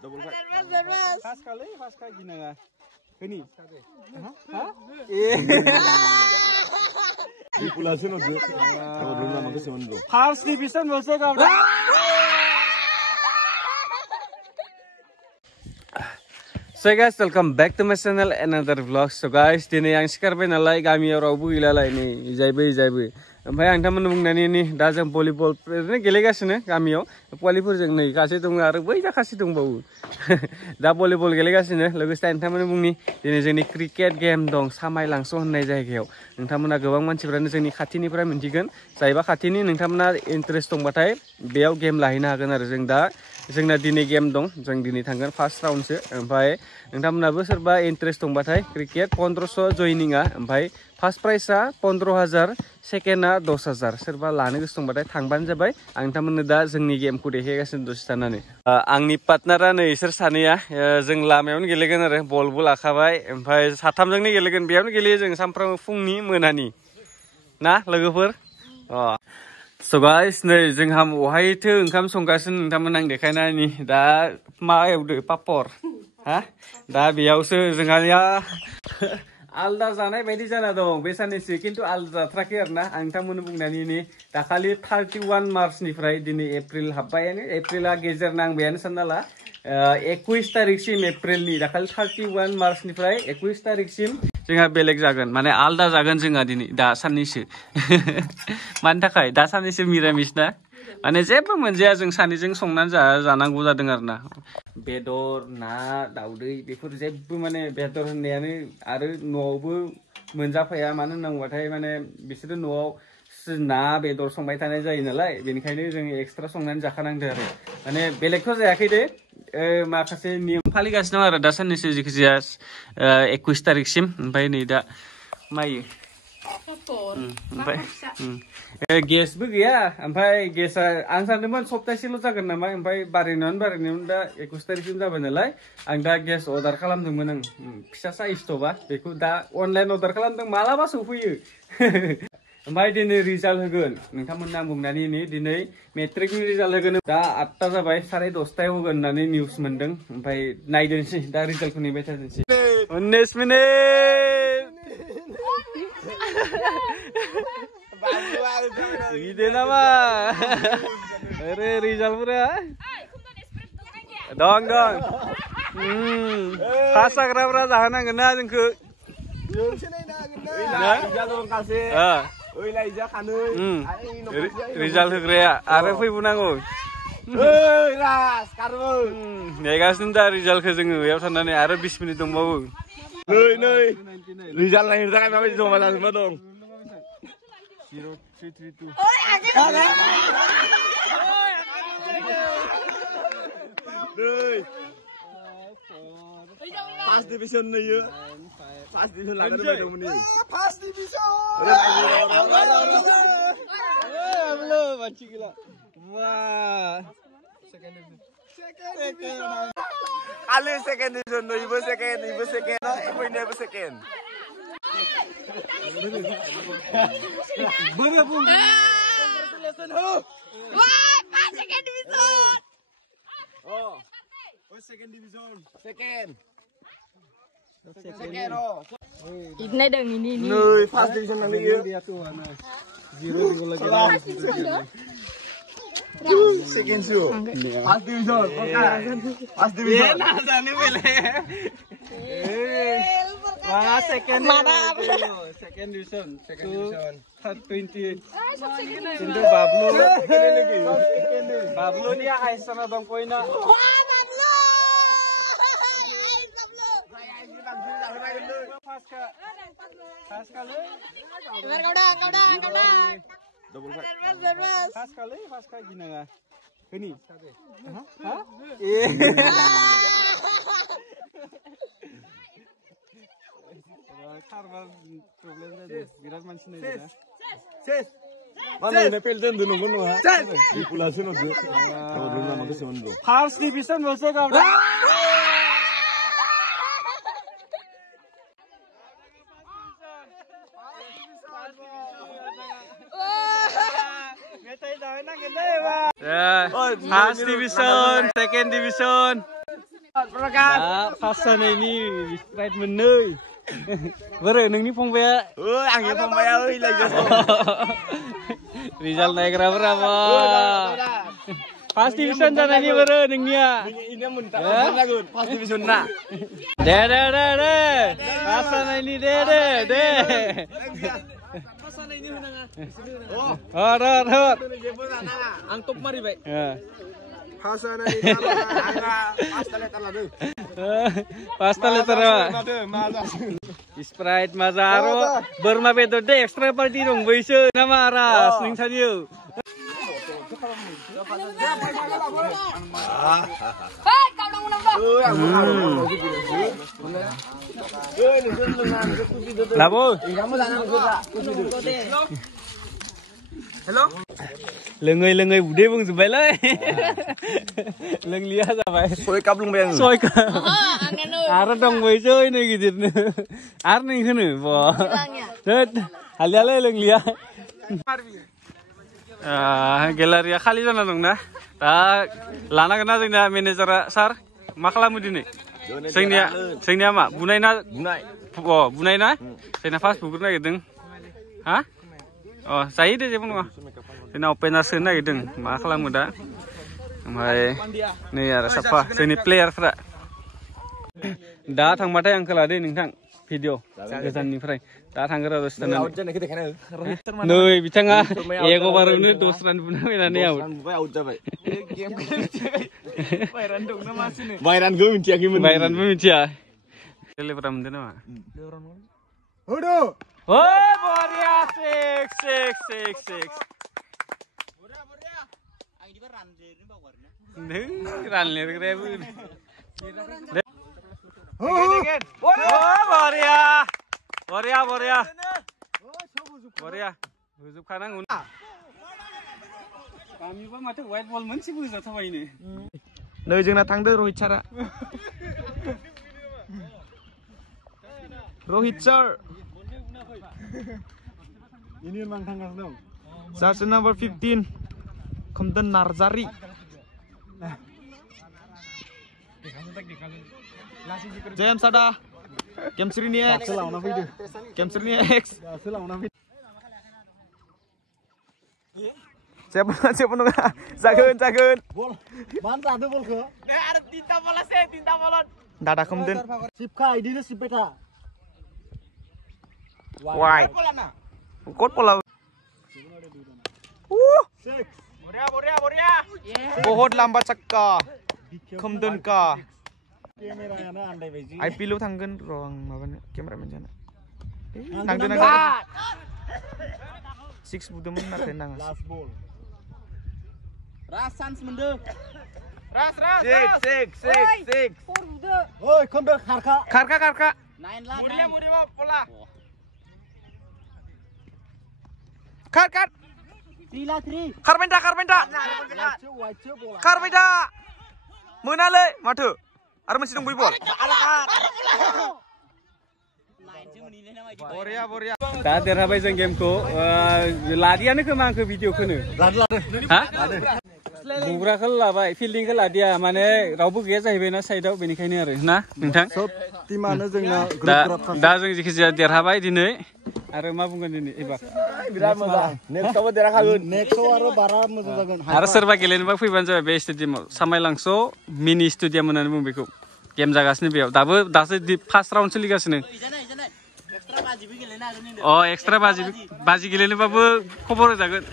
Double fast kali gini nggak? Ini. Hah? Population of the First division also got. So guys, welcome back to my channel, another vlog. So guys, dini yang sekarang nalai kami orang bu ilalai ini, ijaibu. Ompay ang taman bungani ini, dah jam volleyball, ini gelegasinya kami yo, volleyball jeng nih, kasih tunggu aru, boy dah kasih tunggu bau. Dah volleyball gelegasinya, lalu setelah taman bungni, dini jeni cricket game dong, samai langsung naik jaya kau. Nengtamana gawang manci berani jeni khatini pernah menjikan, saya bah khatini nengtamana interest dong batai, beau game lain agan aru jeng dah. Jengna dini game dong, jeng dini tanggan first round se, ompay nengtamana serba interest dong batai, cricket 1500 joining ah, ompay first prize a 15,000, second a 10,000, serba lani gustung batai thangban jabai, ang tamana da jengni game ku dehegaसिनो दसे थानानै आंनि पार्टनारा नै इसोर सानैया जों लामायावनो गेलेगोन आरो बल आखाबाय ओमफ्राय साथामजोंनो गेलेगोन बेयावनो गेलेयो जों सामफ्रामबो फुंनि मोनानि ना लोगोफोर So guys, नै जोंहा बहायथो ओंखाम संगासिनो नोंथांमोन आं देखायनायनि दा मा एवदो पापर हा दा बेयावसो जोंहानिया आलदा जानाय बायदि जाना दं बे सानैसो खिन्थु आलदा जाथ्राखै आरोना आं नोंथांमोननो बुंनायनि दाखालि 31 मार्चनिफ्राय दिनै एप्रिल हाबबायानो एप्रिला गेजेर नांबायानो सानना ला 21 तारिखसिम एप्रिलनि दाखालि 31 मार्चनिफ्राय 21 तारिखसिम जोंहा बेलेग जागोन माने आलदा जागोन जोंहा दिनै दा साननैसो मानि थाखाय दा साननैसो मिरामिस ना माने जेबो मोनजाया जों सानैजों संनानै जानांगौ जादों आरोना बेदर ना दाउदै बेफोर जेबो माने बेदर होननायानो आरो न'आवबो मोनजाफाया मानो होननांगौबाथाय माने बिसोरो न'आव ना बेदर संबाय थानाय जायो नालाय बेनिखायनो जों एक्सट्रा संनानै जाखानांदों आरो माने बेलेगथ' जायाखै दे माखासे नियम फालिगासिनो दं आरो दा साननैसो जिखिजाया 21 तारिखसिम ओमफ्राय नै दा मायो ओमफ्राय गेसबो गैया ओमफ्राय गेसआ आं सानदोंमोन सप्तासेल' जागोन नामा ओमफ्राय बारायनायावनो दा 21 तारिखसिम जाबाय नालाय आं दा गेस अर्डार खालामदोंमोन आं फिसा साइजथ'बा बेखौ दा अनलाइन अर्डार खालामदों मालाबा सफैयो ओमफ्राय दिनै रिजाल्ट होगोन नोंथांमोननो आं बुंनानै दिनै मेट्रिकनि रिजाल्ट होगोन दा 8टा जाबाय 10:30 होगोन होननानै निउस मोनदों ओमफ्राय नायदोंसै दा रिजाल्टखौ नेबाय थादोंसै 19 मिनिट ide nama रिजाल्टफोरा दं पासाग्राफोरा जाहोनांगोन ना जोंखौ रिजाल्ट होग्राया आरो फैबावनांगौ नेगासिनो दा रिजाल्टखौ जोङो बेयाव थानानै आरो 20 मिनिट दंबावो नै रिजाल्ट नायनो थाखाय माबायदि जमा जाजोबना दं 0332 First division nih ya. First division lagi tuh ini. First division. Belum macam gila. Wah. Second division. Kali second division, ibu second, ibu ini ibu second. Bener pun. Congratulations ho. Wah, pas second division. Oh. Second division. Second. Ini dong ini. Nih, first division nanti ya. Zero lagi. Second show. First division. First division. Nah, sana boleh. Wah, second. Second division. Second division. 20. Sindu Bablu. Bablu dia Aisyah dong poinnya. Fast kali. Double fast kali gini nggak? Ini. Hah? Karma problem tadi. Biar mancing aja. Mana ini pelden dulu mana? Population itu. Kalau dulu nama itu semuanya. First division masuk kau. First division, second division. First ini Sprite meneng. Bere nengni Pongbaya. Angin Pongbaya lagi. Rizal naik berapa? First division sana ini bere nengnya. Ini muntah. First division nak. De. Sana ini de. Sana ini menang. Oh, dah. Angkop mari baik. Hasana ini pasta letter Sprite Mazaro Burma bedo de extra party dong beise nama ras ning sadio Labo Hello Lengai udah bung sebelah leng lihat apa soy kablung beng soy ka ara dong boy soy nih gitu ar nih kene bo hal leng lihat gelaria kali jana dong na ta lana kena jengna manajer sar makalamu dini sengnya mak bunai na saya nafas bukur na gitu hah oh saya deh siapa nunggu Sina opener sana gitu, maklah muda. Mai, ni ada siapa? Sini player fra. Dah thang mata yang kelade nih thang video. Kesan nih fra. Dah thang kerja terus tanah. Noi bicanga. Ego baru ni dosan punya mana ni out. Bayran gue minta lagi mana? Bayran gue minta. Kali pertama mana mah? Udah. Oh, Boria six. Ranlir keren. Boria. Huzub kanang. Kami pun mata white ball mensi buza sama ini. Nơi jeung datang deh Rohit Chara. Rohit Char. Ini memang tanggal dong. Jersey number 15. Kamdan Narzari. James ada. Chemistry ni X. Siapa nunggu? Jagun. Bol. Mantap tu bol ke? Ada tinta bola. Dada kamdan. Sipka ini ni sipeta. Why? Kot pola. Boria. बहुत लंबा चक्का खमदन का Kameranya andai beji. IP lu tanggen ruang mana kameramen jana Tanggen. 6 budu men nak renang Last ball. Rasan semende. Ras. 6 Oi, kamera karka 9 lah. Muria pola. cut 3 lah 3. Karpenta Wajib bola. Karpenta menale matu ar masih nunggu bol Boria Tak terhabai jeng game ko ladian ke mang ke video ko ne ha bugra khal labai fielding khal ladia mane rabu ge jahibena side आव बेनिखायनो आरो ना नोंथां Timana जोंना दा जों जिखिजाया देरहाबाय दिनै आरो मा बुंगोन दिनै एबार birat moza next cover derakhagun next आरो बारा मोजां जागोन आरो सोरबा गेलेनोबा फैबानो जाबाय बे स्टेडियामाव सामायलांस' मिनि स्टेडियाम होननानै बुङो बेखौ गेम जागासिनो बेयाव दासो फार्स्ट राउन्ड सोलिगासिनो एक्सट्रा बाजि गेलेनोबाबो खबर होजागोन